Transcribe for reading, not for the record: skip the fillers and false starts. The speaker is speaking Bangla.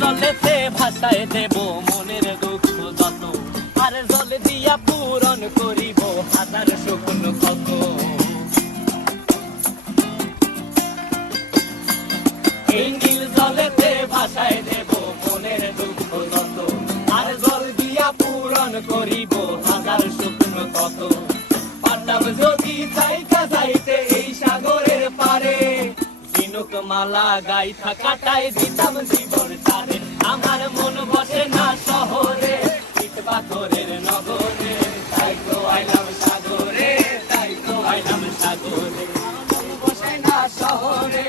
জলেতে ভাসায় দেব মনের দুঃখ যত, আর জল দিয়া পূরণ করিব হাজার শুকনো ক্ষত। এই নীল জলেতে ভাসায় দেব মনের দুঃখ যত, আর জল দিয়া পূরণ করিব হাজার শুকনো ক্ষত। পারতাম যদি চাইকা যাইতে এই সাগরের পারে, ঝিনুক মালা গাইথা কাটাই দিতাম জীবন ছাড়ে। আমার মন বসে না শহরে, ইট পাথরের নগরে, তাই তো আইলাম সাগরে, তাই তো আইলাম সাগরে। মন বসে না শহরে।